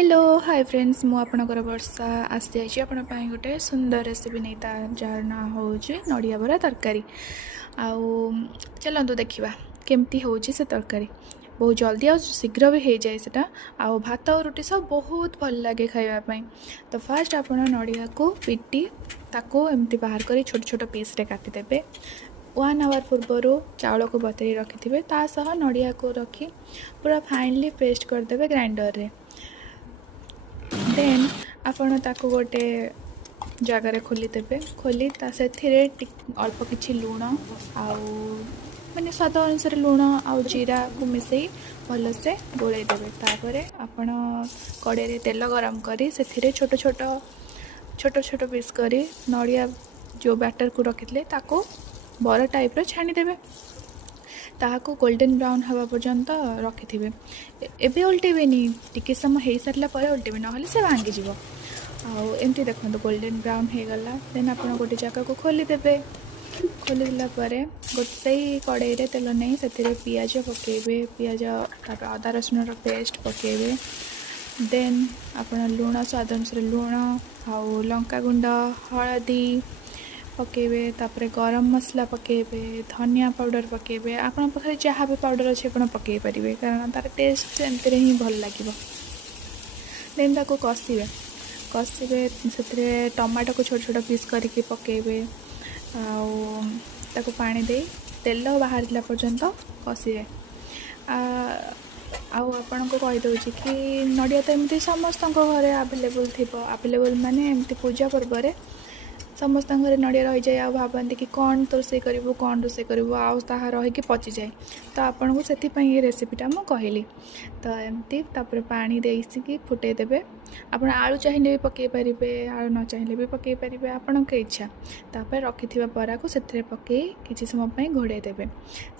Hello hi friends मु आपणकर वर्षा आसी जाइए आपण गोटे सुंदर रेसिपी नहीं जार ना हूँ नड़िया बरा तरकारी आउ चलतु देखा केमती हूँ से तरकारी बहुत जल्दी आ शीघ्र भी हो जाए सेटा आउ भात और रुटी सब बहुत भल लगे खावाई। तो फास्ट आप नड़िया को पिटी ताको एमती बाहर कर छोट छोट पीस रे काटिदेवे 1 आवर पूर्वर चाउल को बतरी रखिथे तासह नड़िया को रखी पूरा फाइनली पेस्ट करदे ग्राइंडर रे। देन आपण ताको गोटे जगार खोलीदेवे खोली से अल्प किछि लुण आउ माने स्वाद अनुसार लुण आउ जीरा को मिसई भल से गोले देवे। तापर आपण कड़े तेल गरम करी से छोट छोट पीस करी नड़िया जो बैटर को रखिले ताको बर टाइप रो छाणीदेवे ताहाको गोल्डन ब्राउन हवा पर्यंत रखिथिबे। एबे उल्टेबेनी टिके समय हो सारा पर उल्टेबे ना से भांगी जीवो। आउ एमती देखो गोल्डन ब्राउन हो गला देन आपण गोटे जगह को खोलीदेवे खोलीदेला गोटे कड़ाई रे तेल नहीं से पियाज पकेबे पियाज तापर अदा रसुन रो पेस्ट पकेबे। देन आपण लुण स्वाद अनुसार लुण आउ लंका गुंड हळदी पकेबे तापर गरम मसला पकेबे धनिया पाउडर पकेबे आपन पाखे जहाँ भी पाउडर अच्छे आप पकई पारे कारण तार टेस्ट एमती ही भल लगे। देन ताको कषिबे से टमाटो को छोट छोट पीस करके पकेबे आउ ताको पानी दे तेल बाहर पर्यंत कषिबे। आउ आपन को कहीदे कि नड़िया तो एमती समस्त घरे आवेलेबल थी आवेलेबल माने एमती पूजा पर्व समस्त घर नड़िया रही जाए आ भावती कि कौन तो रोषे करूँ कौन रोषे करूँ आहा रहीकि पची जाए तो आपन को से रेसिपीटा मुझे कहली। तो एमती तापर पानी देकी फुटे देवे आप आलू चाहिए भी पकई पारे आलू न चाहिए भी पकई पारे आपण के इच्छा। तापर रखि बरा को से पकई किसी समय घोड़े देवे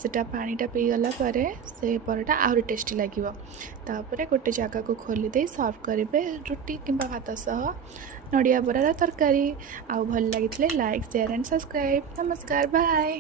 सेटा पानीटा पीगला से बराटा आहरी टेस्टी लगे। तापर गोटे जगह को खोली दे सर्व करेंगे रुटी किंबा भात सह नड़िया बरार तरकारी। आउ भल लगी लाइक शेयर एंड सब्सक्राइब। नमस्कार बाय।